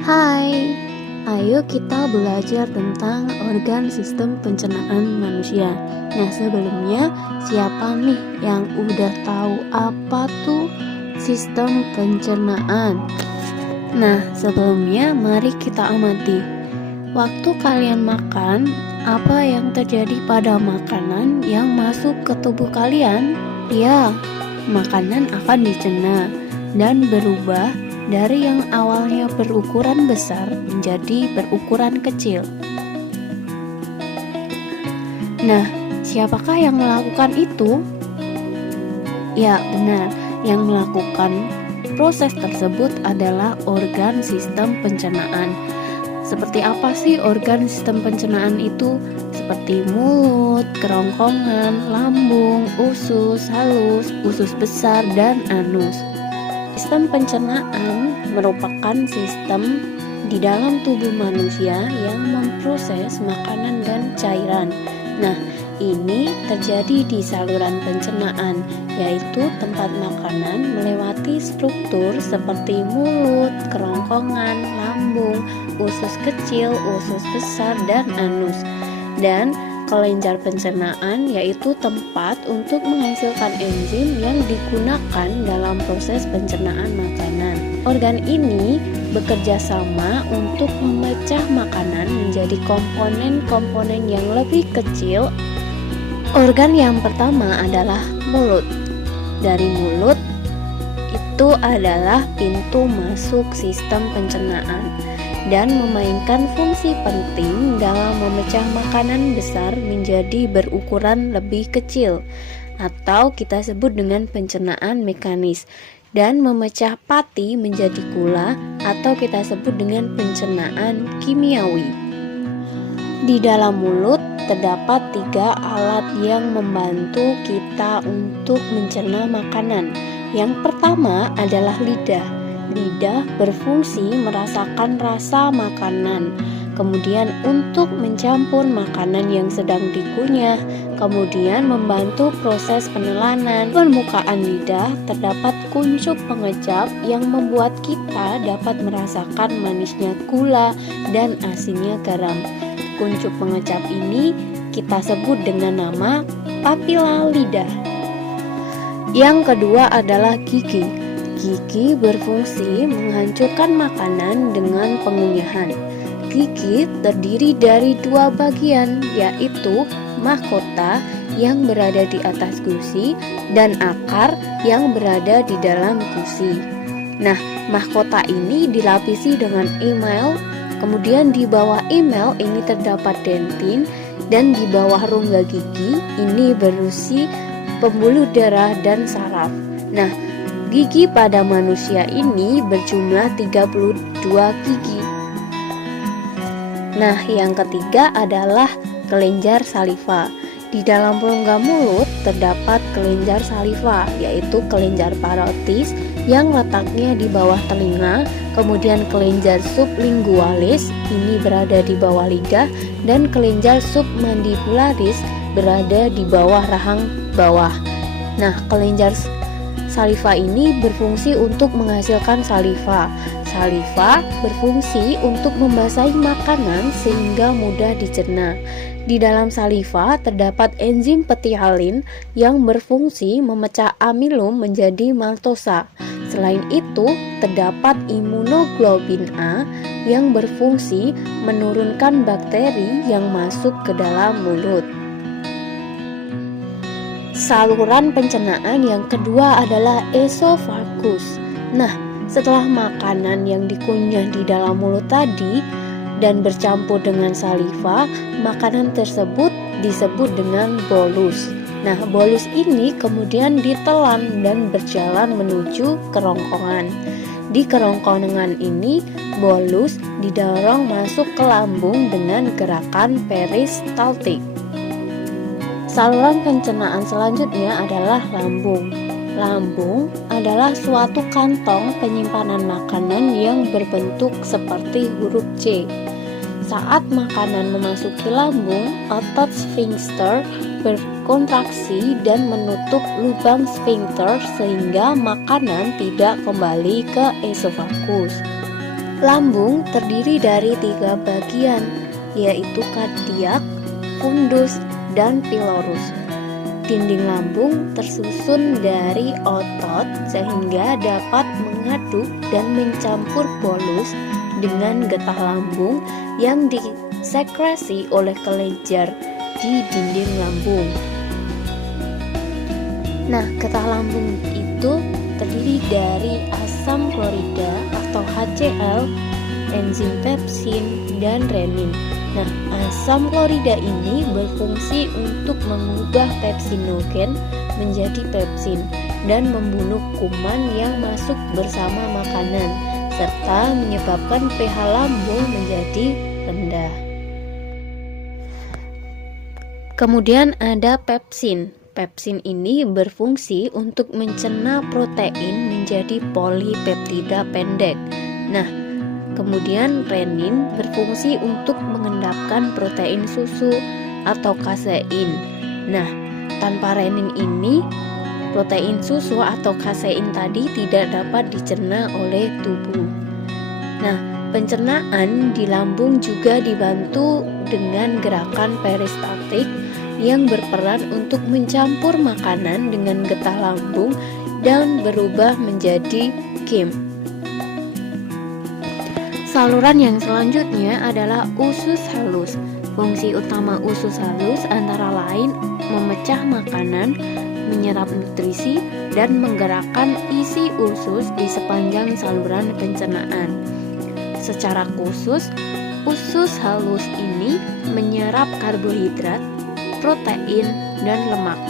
Hai, ayo kita belajar tentang organ sistem pencernaan manusia. Nah, sebelumnya siapa nih yang udah tahu apa tuh sistem pencernaan? Nah, sebelumnya mari kita amati. Waktu kalian makan, apa yang terjadi pada makanan yang masuk ke tubuh kalian? Ya, makanan akan dicerna dan berubah dari yang awalnya berukuran besar menjadi berukuran kecil. Nah, siapakah yang melakukan itu? Ya, benar. Yang melakukan proses tersebut adalah organ sistem pencernaan. Seperti apa sih organ sistem pencernaan itu? Seperti mulut, kerongkongan, lambung, usus halus, usus besar, dan anus. Sistem pencernaan merupakan sistem di dalam tubuh manusia yang memproses makanan dan cairan. Nah, ini terjadi di saluran pencernaan, yaitu tempat makanan melewati struktur seperti mulut, kerongkongan, lambung, usus kecil, usus besar, dan anus. Dan kelenjar pencernaan yaitu tempat untuk menghasilkan enzim yang digunakan dalam proses pencernaan makanan. Organ ini bekerja sama untuk memecah makanan menjadi komponen-komponen yang lebih kecil. Organ yang pertama adalah mulut. Dari mulut itu adalah pintu masuk sistem pencernaan dan memainkan fungsi penting dalam memecah makanan besar menjadi berukuran lebih kecil atau kita sebut dengan pencernaan mekanis, dan memecah pati menjadi gula atau kita sebut dengan pencernaan kimiawi. Di dalam mulut terdapat 3 alat yang membantu kita untuk mencerna makanan. Yang pertama adalah lidah. Lidah berfungsi merasakan rasa makanan, kemudian untuk mencampur makanan yang sedang dikunyah, kemudian membantu proses penelanan. Permukaan lidah terdapat kuncup pengecap yang membuat kita dapat merasakan manisnya gula dan asinnya garam. Kuncup pengecap ini kita sebut dengan nama papila lidah. Yang kedua adalah gigi. Gigi berfungsi menghancurkan makanan dengan pengunyahan. Gigi terdiri dari 2 bagian, yaitu mahkota yang berada di atas gusi dan akar yang berada di dalam gusi. Nah, mahkota ini dilapisi dengan email, kemudian di bawah email ini terdapat dentin, dan di bawah rongga gigi ini berisi pembuluh darah dan saraf. Nah, gigi pada manusia ini berjumlah 32 gigi. Nah, yang ketiga adalah kelenjar saliva. Di dalam rongga mulut terdapat kelenjar saliva, yaitu kelenjar parotis yang letaknya di bawah telinga, kemudian kelenjar sublingualis ini berada di bawah lidah, dan kelenjar submandibularis berada di bawah rahang bawah. Nah, kelenjar saliva ini berfungsi untuk menghasilkan saliva. Saliva berfungsi untuk membasahi makanan sehingga mudah dicerna. Di dalam saliva terdapat enzim petialin yang berfungsi memecah amilum menjadi maltosa. Selain itu, terdapat imunoglobulin A yang berfungsi menurunkan bakteri yang masuk ke dalam mulut. Saluran pencernaan yang kedua adalah esofagus. Nah, setelah makanan yang dikunyah di dalam mulut tadi dan bercampur dengan saliva, makanan tersebut disebut dengan bolus. Nah, bolus ini kemudian ditelan dan berjalan menuju kerongkongan. Di kerongkongan ini, bolus didorong masuk ke lambung dengan gerakan peristaltik. Saluran pencernaan selanjutnya adalah lambung. Lambung adalah suatu kantong penyimpanan makanan yang berbentuk seperti huruf C. Saat makanan memasuki lambung, otot sphincter berkontraksi dan menutup lubang sphincter sehingga makanan tidak kembali ke esofagus. Lambung terdiri dari 3 bagian, yaitu kardiak, fundus, dan pilorus. Dinding lambung tersusun dari otot sehingga dapat mengaduk dan mencampur bolus dengan getah lambung yang disekresi oleh kelenjar di dinding lambung. Nah, getah lambung itu terdiri dari asam klorida atau HCl, enzim pepsin, dan renin. Nah, asam klorida ini berfungsi untuk mengubah pepsinogen menjadi pepsin dan membunuh kuman yang masuk bersama makanan, serta menyebabkan pH lambung menjadi rendah. Kemudian ada pepsin. Pepsin ini berfungsi untuk mencerna protein menjadi polipeptida pendek. Nah, kemudian renin berfungsi untuk mengendapkan protein susu atau kasein. Nah, tanpa renin ini, protein susu atau kasein tadi tidak dapat dicerna oleh tubuh. Nah, pencernaan di lambung juga dibantu dengan gerakan peristaltik yang berperan untuk mencampur makanan dengan getah lambung dan berubah menjadi kim. Saluran yang selanjutnya adalah usus halus. Fungsi utama usus halus antara lain memecah makanan, menyerap nutrisi, dan menggerakkan isi usus di sepanjang saluran pencernaan. Secara khusus, usus halus ini menyerap karbohidrat, protein, dan lemak.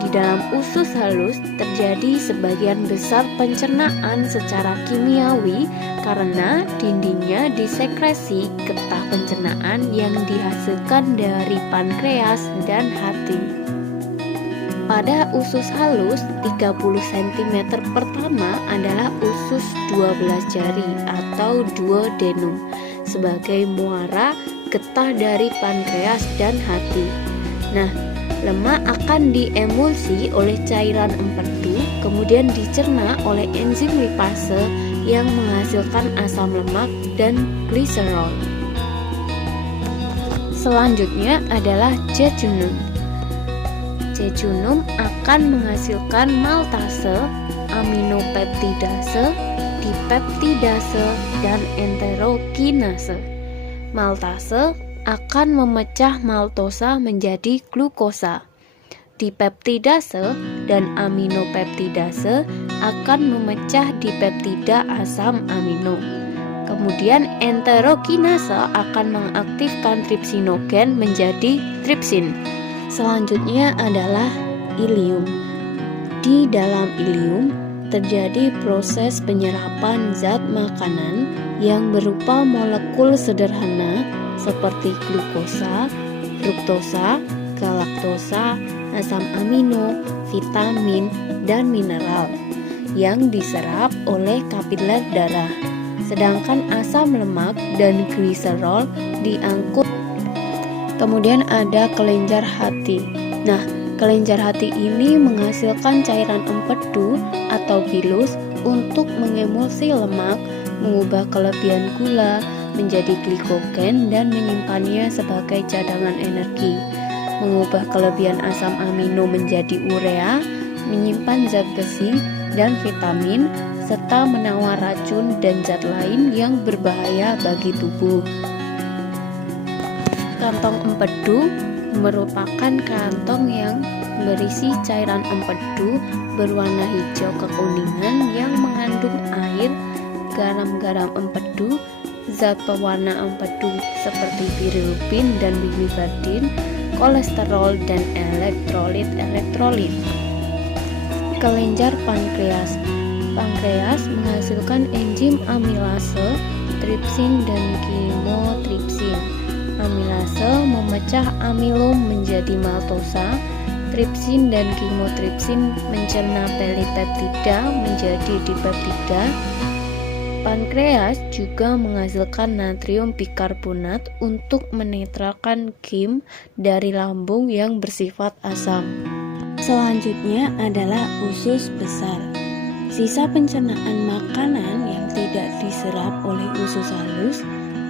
Di dalam usus halus terjadi sebagian besar pencernaan secara kimiawi karena dindingnya disekresi getah pencernaan yang dihasilkan dari pankreas dan hati. Pada usus halus, 30 cm pertama adalah usus 12 jari atau duodenum sebagai muara getah dari pankreas dan hati. Nah, lemak akan diemulsi oleh cairan empedu, kemudian dicerna oleh enzim lipase yang menghasilkan asam lemak dan gliserol. Selanjutnya adalah jejunum. Jejunum akan menghasilkan maltase, aminopeptidase, dipeptidase, dan enterokinase. Maltase akan memecah maltosa menjadi glukosa. Dipeptidase dan aminopeptidase akan memecah dipeptida asam amino. Kemudian enterokinase akan mengaktifkan tripsinogen menjadi tripsin. Selanjutnya adalah ilium. Di dalam ilium terjadi proses penyerapan zat makanan yang berupa molekul sederhana seperti glukosa, fruktosa, galaktosa, asam amino, vitamin, dan mineral yang diserap oleh kapiler darah. Sedangkan asam lemak dan gliserol diangkut. Kemudian ada kelenjar hati. Nah, kelenjar hati ini menghasilkan cairan empedu atau bilus untuk mengemulsi lemak, mengubah kelebihan gula menjadi glikogen dan menyimpannya sebagai cadangan energi, mengubah kelebihan asam amino menjadi urea, menyimpan zat besi dan vitamin, serta menawar racun dan zat lain yang berbahaya bagi tubuh. Kantong empedu merupakan kantong yang berisi cairan empedu berwarna hijau kekuningan yang mengandung air, garam-garam empedu, zat pewarna empedu seperti bilirubin dan biliverdin, kolesterol, dan elektrolit. Kelenjar pankreas. Pankreas menghasilkan enzim amilase, tripsin, dan chymotrypsin. Amilase memecah amilum menjadi maltosa, tripsin dan chymotrypsin mencerna polipeptida menjadi dipeptida. Pankreas juga menghasilkan natrium bikarbonat untuk menetralkan kim dari lambung yang bersifat asam. Selanjutnya adalah usus besar. Sisa pencernaan makanan yang tidak diserap oleh usus halus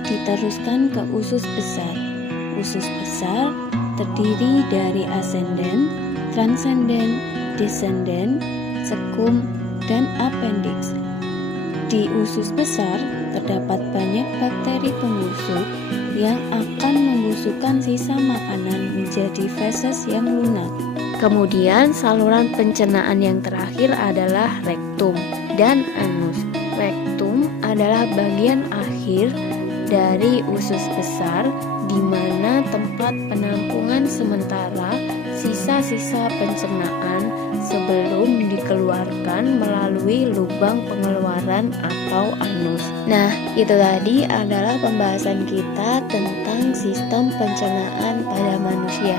diteruskan ke usus besar. Usus besar terdiri dari ascendens, transcendens, descendens, cecum, dan appendix. Di usus besar terdapat banyak bakteri pembusuk yang akan membusukkan sisa makanan menjadi feses yang lunak. Kemudian saluran pencernaan yang terakhir adalah rektum dan anus. Rektum adalah bagian akhir dari usus besar di mana tempat penampungan sementara sisa-sisa pencernaan sebelum dikeluarkan melalui lubang pengeluaran atau anus. Nah, itu tadi adalah pembahasan kita tentang sistem pencernaan pada manusia.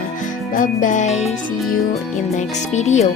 Bye-bye, see you in next video.